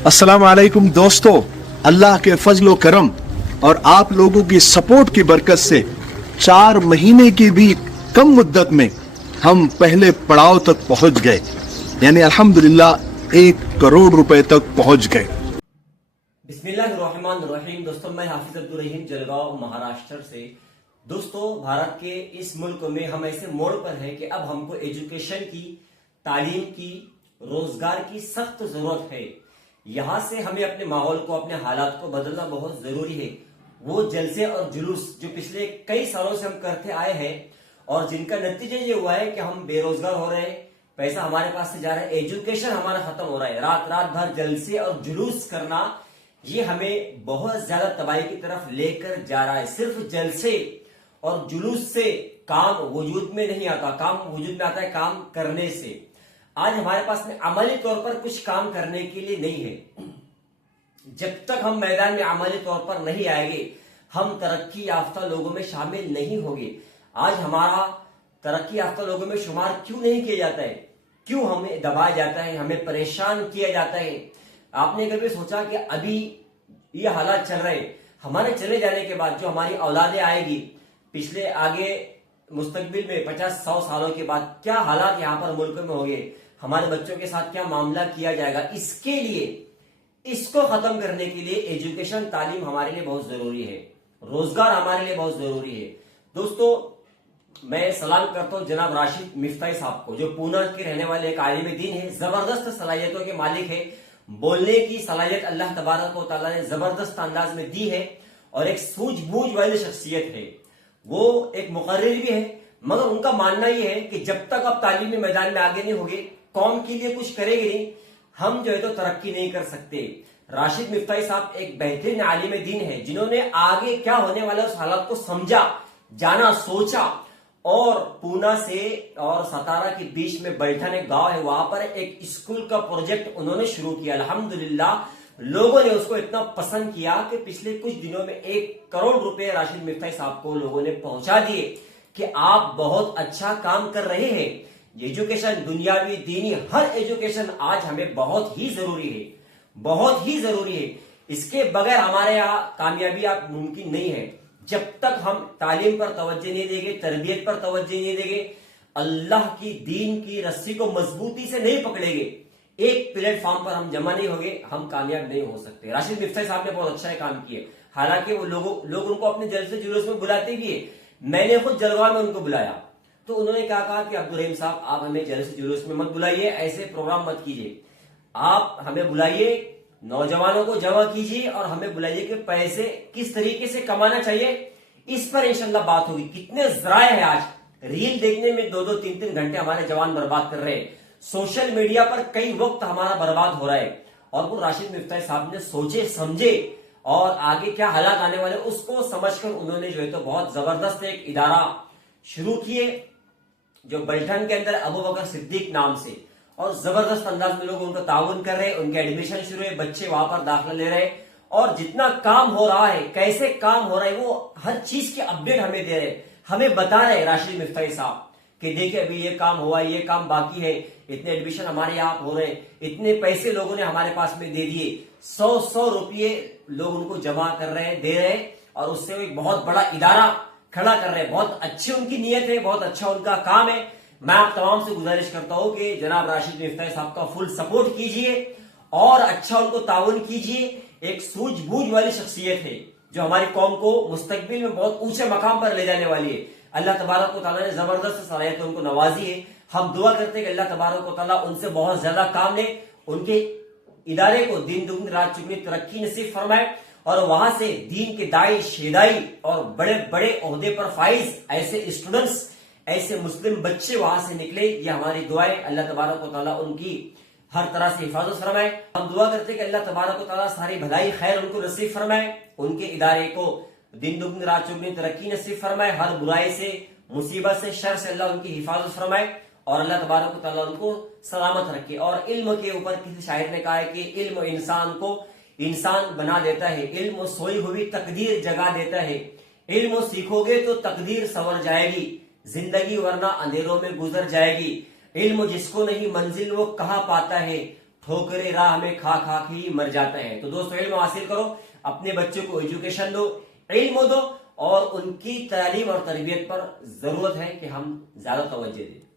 अस्सलाम वालेकुम दोस्तों, अल्लाह के फजलो करम और आप लोगों की सपोर्ट की बरकत से 4 महीने की भी कम मुद्दत में हम पहले पड़ाव तक पहुंच गए, यानी अल्हम्दुलिल्लाह 1 करोड़ रुपए तक पहुंच गए। बिस्मिल्लाहिर्रहमानिर्रहीम। दोस्तों, मैं हाफिज अब्दुल रहीम जलगांव महाराष्ट्र से। दोस्तों, भारत के इस मुल्क में हम ऐसे मोड़ पर हैं कि अब हमको एजुकेशन की, तालीम की, रोजगार की सख्त जरूरत है। यहां से हमें अपने माहौल को, अपने हालात को बदलना बहुत जरूरी है। वो जलसे और जुलूस जो पिछले कई सालों से हम करते आए हैं और जिनका नतीजा ये हुआ है कि हम बेरोजगार हो रहे हैं, पैसा हमारे पास से जा रहा है, एजुकेशन हमारा खत्म हो रहा है, रात रात भर जलसे और जुलूस करना ये हमें बहुत ज्यादा तबाही की तरफ लेकर जा रहा है। सिर्फ जलसे और जुलूस से काम वजूद में नहीं आता, काम वजूद में आता है काम करने से। आज हमारे पास में अमली तौर पर कुछ काम करने के लिए नहीं है। जब तक हम मैदान में अमली तौर पर नहीं आएंगे, हम तरक्की याफ्ता लोगों में शामिल नहीं होंगे। आज हमारा तरक्की याफ्ता लोगों में शुमार क्यों नहीं किया जाता है? क्यों हमें दबाया जाता है, हमें परेशान किया जाता है? आपने कभी सोचा कि अभी ये हालात चल रहे, हमारे चले जाने के बाद जो हमारी औलादें आएगी, पिछले आगे मुस्तकबिल में 50-100 सालों के बाद क्या हालात यहाँ पर मुल्क में होंगे, हमारे बच्चों के साथ क्या मामला किया जाएगा? इसके लिए, इसको खत्म करने के लिए एजुकेशन, तालीम हमारे लिए बहुत जरूरी है, रोजगार हमारे लिए बहुत जरूरी है। दोस्तों, मैं सलाम करता हूं जनाब राशिद मिफ्ताही साहब को, जो पूना के रहने वाले एक आलिम दीन है, जबरदस्त सलाहियतों के मालिक है। बोलने की सलाहियत अल्लाह तबारक व तआला ने जबरदस्त अंदाज में दी है और एक सूझबूझ वाली शख्सियत है। वो एक मुकर्रिर भी है, मगर उनका मानना यह है कि जब तक आप तालीमी मैदान में आगे नहीं होगे, कौम के लिए कुछ करेंगे नहीं, हम जो है तो तरक्की नहीं कर सकते। राशिद मिफ्ताही साहब एक बेहतरीन आलिम दीन है, जिन्होंने आगे क्या होने वाला उस हालात को समझा, जाना, सोचा और पूना से और सतारा के बीच में बैठन एक गांव है, वहां पर एक स्कूल का प्रोजेक्ट उन्होंने शुरू किया। अल्हम्दुलिल्लाह, लोगों ने उसको इतना पसंद किया कि पिछले कुछ दिनों में 1 करोड़ रुपए राशिद मिफ्ताही साहब को लोगों ने पहुंचा दिए कि आप बहुत अच्छा काम कर रहे हैं। एजुकेशन, दुनियावी, दीनी, हर एजुकेशन आज हमें बहुत ही जरूरी है, बहुत ही जरूरी है। इसके बगैर हमारे यहाँ कामयाबी आप मुमकिन नहीं है। जब तक हम तालीम पर तवज्जो नहीं देंगे, तरबियत पर तवज्जो नहीं देंगे, अल्लाह की दीन की रस्सी को मजबूती से नहीं पकड़ेंगे, एक प्लेटफॉर्म पर हम जमा नहीं होंगे, हम कामयाब नहीं हो सकते। राशिद मिफ्ताही साहब ने बहुत अच्छा काम किया। हालांकि वो लोग उनको अपने जलसे जुलूस में बुलाते भी है। मैंने खुद जलगांव में उनको बुलाया तो उन्होंने क्या कहा कि अब्दुल रहीम साहब, आप हमें जलसे जुलूस में मत बुलाइए, ऐसे प्रोग्राम मत कीजिए, आप हमें बुलाइए, नौजवानों को जमा कीजिए और हमें बुलाइए कि पैसे किस तरीके से कमाना चाहिए, इस पर इंशाल्लाह बात होगी। कितने जराए हैं आज, रील देखने में 2-2, 3-3 घंटे हमारे जवान बर्बाद कर रहे हैं, सोशल मीडिया पर कई वक्त हमारा बर्बाद हो रहा है। और वो राशिद मिफ्ताही साहब ने सोचे समझे और आगे क्या हालात आने वाले उसको समझकर उन्होंने जो है तो बहुत जबरदस्त एक इदारा शुरू किए, जो बल्ठन के अंदर अबू बकर सिद्दीक नाम से, और जबरदस्त अंदाज में लोग उनका ताउन कर रहे हैं, उनके एडमिशन शुरू है, बच्चे वहां पर दाखिला ले रहे हैं और जितना काम हो रहा है, कैसे काम हो रहा है, वो हर चीज की अपडेट हमें दे रहे, हमें बता रहे राशिद मिफ्ताही साहब कि देखिए अभी ये काम हुआ, ये काम बाकी है, इतने एडमिशन हमारे यहाँ हो रहे हैं, इतने पैसे लोगों ने हमारे पास में दे दिए, 100-100 रुपये लोग उनको जमा कर रहे हैं, दे रहे हैं और उससे वो एक बहुत बड़ा इदारा खड़ा कर रहे हैं। बहुत अच्छी उनकी नीयत है, बहुत अच्छा उनका काम है। मैं आप तमाम से गुजारिश करता हूं कि जनाब राशिद मिफ्ताही साहब का फुल सपोर्ट कीजिए और अच्छा उनको ताउन कीजिए। एक सूझबूझ वाली शख्सियत है जो हमारी कौम को मुस्तकबिल में बहुत ऊंचे मकाम पर ले जाने वाली है। अल्लाह तबारक व तआला ने जबरदस्त सलाहियत उनको नवाजी है। हम दुआ करते हैं कि अल्लाह तबारक व तआला उनसे बहुत ज्यादा काम ले, उनके इदारे को दिन दुगनी रात चुगनी तरक्की नसीब फरमाए और वहां से दीन के दाई, शेदाई और बड़े बड़े ओहदे पर फाइज ऐसे स्टूडेंट्स, ऐसे मुस्लिम बच्चे वहां से निकले। ये हमारी दुआएं, अल्लाह तबारक व तआला उनकी हर तरह से हिफाजत फरमाए। हम दुआ करते हैं कि अल्लाह तबारक व तआला सारी भलाई खैर उनको नसीब फरमाए, उनके इदारे को दिन दुगनी रात चुगनी तरक्की नसीब फरमाए, हर बुराई से, मुसीबत से, शर से अल्लाह उनकी हिफाजत फरमाए और अल्लाह तबारक व तआला उनको सलामत रखे। और इल्म के ऊपर किसी शायर ने कहा है कि इल्म इंसान को इंसान बना देता है, इल्म सोई हुई तकदीर जगा देता है, इल्म सीखोगे तो तकदीर संवर जाएगी, जिंदगी वरना अंधेरों में गुजर जाएगी। इल्म जिसको नहीं मंजिल वो कहां पाता है, ठोकरे राह में खा खा के ही मर जाते हैं। तो दोस्तों इल्म हासिल करो, अपने बच्चों को एजुकेशन दो, इल्म दो, और उनकी तालीम और तरबियत पर जरूरत है कि हम ज्यादा तवज्जो दें।